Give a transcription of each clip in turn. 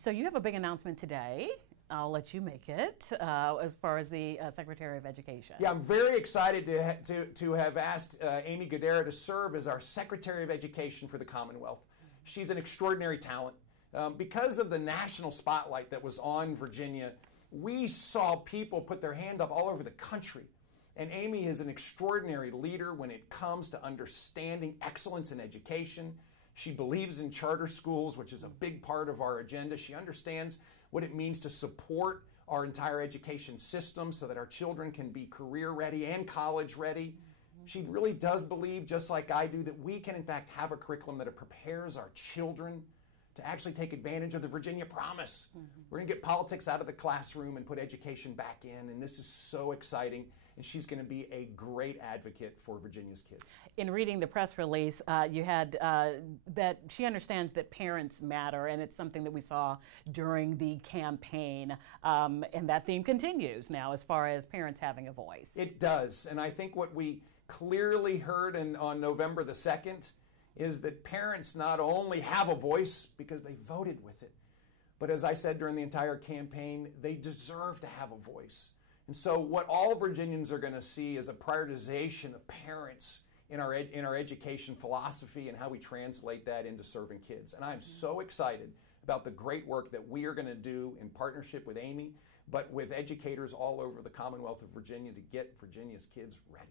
So you have a big announcement today. I'll let you make it as far as the Secretary of Education. Yeah, I'm very excited to have asked Aimee Guidera to serve as our Secretary of Education for the Commonwealth. She's an extraordinary talent. Because of the national spotlight that was on Virginia, we saw people put their hand up all over the country. And Aimee is an extraordinary leader when it comes to understanding excellence in education. She believes in charter schools, which is a big part of our agenda. She understands what it means to support our entire education system so that our children can be career ready and college ready. She really does believe, just like I do, that we can in fact have a curriculum that prepares our children to actually take advantage of the Virginia promise. We're going to get politics out of the classroom and put education back in, and this is so exciting, and she's going to be a great advocate for Virginia's kids. In reading the press release, you had that she understands that parents matter, and it's something that we saw during the campaign, and that theme continues now as far as parents having a voice. It does, and I think what we clearly heard on November the 2nd is that parents not only have a voice because they voted with it, but as I said during the entire campaign, they deserve to have a voice. And so what all Virginians are going to see is a prioritization of parents in our education philosophy and how we translate that into serving kids. And I'm so excited about the great work that we are going to do in partnership with Aimee, but with educators all over the Commonwealth of Virginia to get Virginia's kids ready.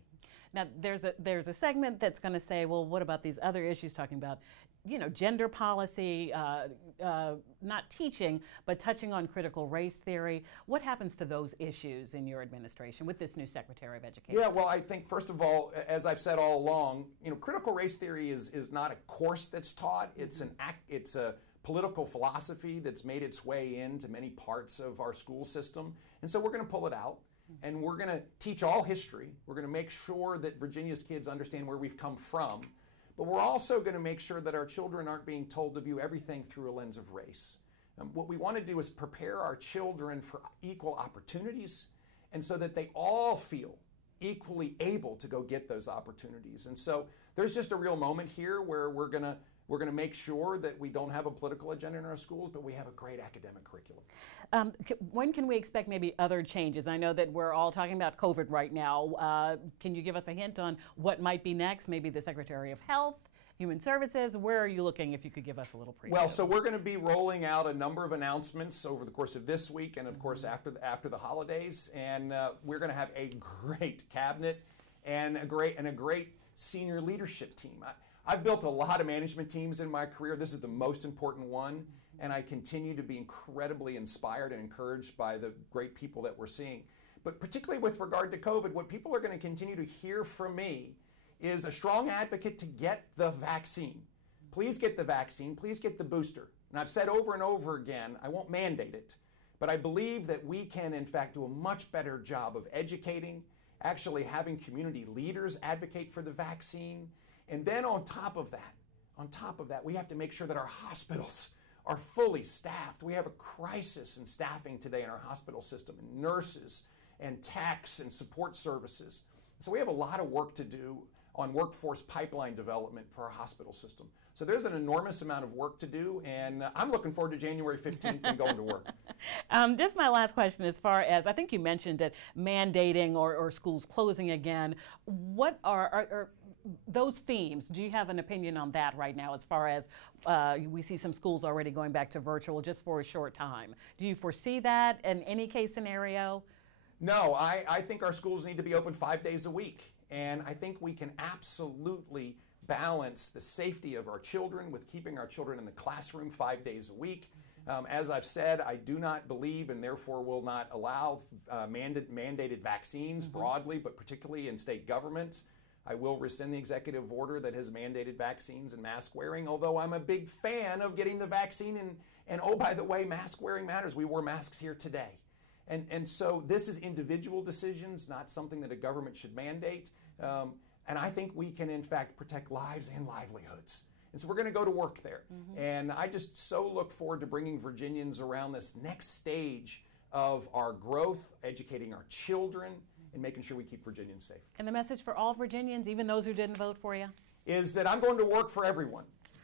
Now, there's a segment that's going to say, well, what about these other issues, talking about, you know, gender policy, not teaching, but touching on critical race theory. What happens to those issues in your administration with this new Secretary of Education? Yeah, well, I think, first of all, as I've said all along, you know, critical race theory is not a course that's taught. It's it's a political philosophy that's made its way into many parts of our school system. And so we're going to pull it out, and we're going to teach all history. We're going to make sure that Virginia's kids understand where we've come from. But we're also going to make sure that our children aren't being told to view everything through a lens of race. What we want to do is prepare our children for equal opportunities, and so that they all feel equally able to go get those opportunities. And so there's just a real moment here where we're going to make sure that we don't have a political agenda in our schools, but we have a great academic curriculum. When can we expect maybe other changes? I know that we're all talking about COVID right now. Can you give us a hint on what might be next? Maybe the Secretary of Health, Human Services. Where are you looking, if you could give us a little preview? Well, so we're going to be rolling out a number of announcements over the course of this week and, of course, after the holidays. And we're going to have a great cabinet and a great senior leadership team. I've built a lot of management teams in my career. This is the most important one, and I continue to be incredibly inspired and encouraged by the great people that we're seeing. But particularly with regard to COVID, what people are going to continue to hear from me is a strong advocate to get the vaccine. Please get the vaccine. Please get the booster. And I've said over and over again, I won't mandate it, but I believe that we can, in fact, do a much better job of educating, actually having community leaders advocate for the vaccine. And then on top of that, we have to make sure that our hospitals are fully staffed. We have a crisis in staffing today in our hospital system, and nurses and techs and support services. So we have a lot of work to do on workforce pipeline development for our hospital system. So there's an enormous amount of work to do, and I'm looking forward to January 15th and going to work. This is my last question, as far as, I think you mentioned it, mandating or schools closing again. What are those themes? Do you have an opinion on that right now, as far as we see some schools already going back to virtual just for a short time? Do you foresee that in any case scenario? No, I think our schools need to be open 5 days a week. And I think we can absolutely balance the safety of our children with keeping our children in the classroom 5 days a week. As I've said, I do not believe, and therefore will not allow mandated vaccines broadly, but particularly in state government. I will rescind the executive order that has mandated vaccines and mask wearing, although I'm a big fan of getting the vaccine. And oh, by the way, mask wearing matters. We wore masks here today. And so this is individual decisions, not something that a government should mandate. And I think we can, in fact, protect lives and livelihoods. And so we're going to go to work there. And I just so look forward to bringing Virginians around this next stage of our growth, educating our children, and making sure we keep Virginians safe. And the message for all Virginians, even those who didn't vote for you? Is that I'm going to work for everyone.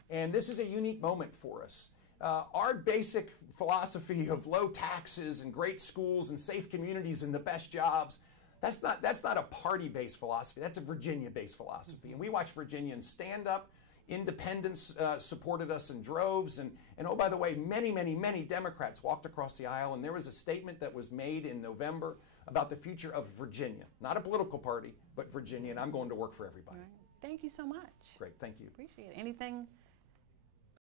And this is a unique moment for us. our basic philosophy of low taxes and great schools and safe communities and the best jobs, that's not a party-based philosophy. That's a Virginia-based philosophy. And we watched Virginians stand up. Independents supported us in droves. And oh, by the way, many, many, many Democrats walked across the aisle. And there was a statement that was made in November about the future of Virginia. Not a political party, but Virginia. And I'm going to work for everybody. Right. Thank you so much. Great. Thank you. Appreciate it. Anything